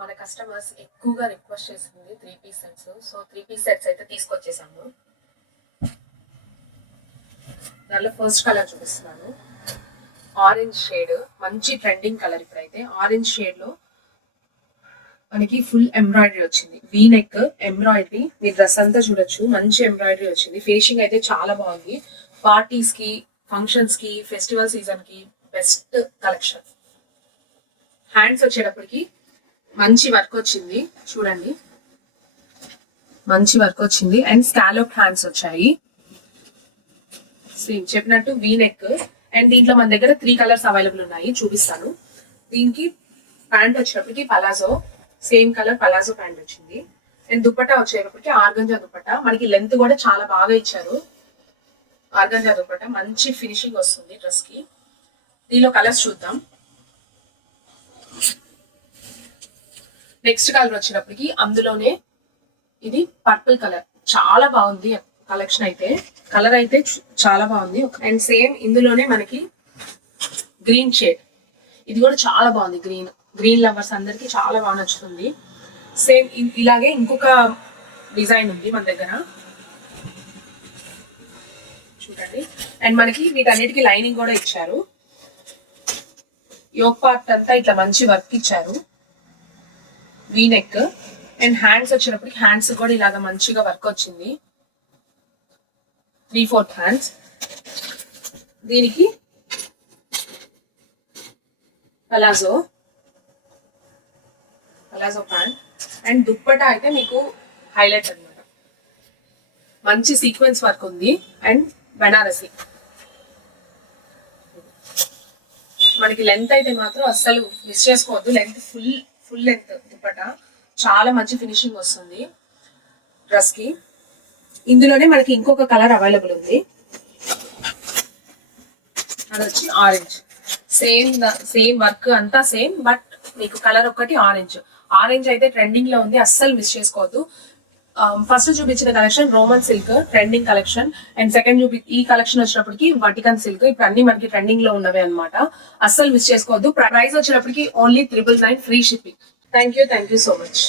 మన కస్టమర్స్ ఎక్కువగా రిక్వెస్ట్ చేసింది 3 piece sets. So 3 piece sets అయితే తీసుకొచ్చేసాము. దానిలో ఫస్ట్ కలర్ చూపిస్తున్నాను, ఆరెంజ్ షేడ్. మంచి ట్రెండింగ్ కలర్ ఇప్పుడైతే. ఆరెంజ్ షేడ్ లో మనకి ఫుల్ ఎంబ్రాయిడరీ వచ్చింది, వీ నెక్ ఎంబ్రాయిడరీ. మీ డ్రెస్ అంతా చూడొచ్చు, మంచి ఎంబ్రాయిడరీ వచ్చింది. ఫినిషింగ్ అయితే చాలా బాగుంది. పార్టీస్ కి, ఫంక్షన్స్ కి, ఫెస్టివల్ సీజన్ కి బెస్ట్ కలెక్షన్. హ్యాండ్స్ వచ్చేటప్పటికి మంచి వర్క్ వచ్చింది, చూడండి మంచి వర్క్ వచ్చింది. అండ్ స్కాలోప్ హ్యాండ్స్ వచ్చాయి. సేమ్ చెప్పినట్టు వీ నెక్. అండ్ దీంట్లో మన దగ్గర 3 కలర్స్ అవైలబుల్ ఉన్నాయి, చూపిస్తాను. దీనికి ప్యాంట్ వచ్చేటప్పటికి palazzo, same colour palazzo pant వచ్చింది. అండ్ దుపట్టా వచ్చేటప్పటికి ఆర్గంజా దుపట్టా. మనకి లెంత్ కూడా చాలా బాగా ఇచ్చారు. ఆర్గంజా దుపట్టా మంచి ఫినిషింగ్ వస్తుంది డ్రెస్ కి. దీనిలో కలర్స్ చూద్దాం. నెక్స్ట్ కలర్ వచ్చేటప్పటికి అందులోనే ఇది పర్పుల్ కలర్, చాలా బాగుంది కలెక్షన్ అయితే. కలర్ అయితే చాలా బాగుంది. అండ్ సేమ్ ఇందులోనే మనకి గ్రీన్ షేడ్, ఇది కూడా చాలా బాగుంది. గ్రీన్ లవర్స్ అందరికి చాలా బాగా నచ్చుతుంది. సేమ్ ఇలాగే ఇంకొక డిజైన్ ఉంది మన దగ్గర, చూడండి. అండ్ మనకి వీటన్నిటికీ లైనింగ్ కూడా ఇచ్చారు. యోక్ పార్ట్ అంతా ఇట్లా మంచి వర్క్ ఇచ్చారు, వీ నెక్. అండ్ హ్యాండ్స్ వచ్చేటప్పటికి హ్యాండ్స్ కూడా ఇలాగ మంచిగా వర్క్ వచ్చింది, 3/4 హ్యాండ్స్. దీనికి పలాజో ప్యాంట్. అండ్ దుప్పటా అయితే మీకు హైలైట్ అన్నమాట, మంచి సీక్వెన్స్ వర్క్ ఉంది. అండ్ బెనారసి. మనకి లెంత్ అయితే మాత్రం అస్సలు మిస్ చేసుకోవద్దు, లెంత్ ఫుల్ లెంత్ దుపట్టా. చాలా మంచి ఫినిషింగ్ వస్తుంది డ్రెస్ కి. ఇందులోనే మనకి ఇంకొక కలర్ అవైలబుల్ ఉంది, అది వచ్చి ఆరెంజ్. సేమ్ వర్క్ అంతా సేమ్, బట్ మీకు కలర్ ఒక్కటి ఆరెంజ్. ఆరెంజ్ అయితే ట్రెండింగ్ లో ఉంది, అస్సలు మిస్ చేసుకోవద్దు. ఫస్ట్ చూపించిన collection Roman silk trending collection. And second ఈ కలెక్షన్ వచ్చినప్పటికి వటికన్ సిల్క్. ఇప్పుడు అన్ని మనకి ట్రెండింగ్ లో ఉన్నవే అనమాట, అస్సలు మిస్ చేసుకోవద్దు. ప్రైస్ వచ్చినప్పటికి only 999 free shipping. Thank you so much.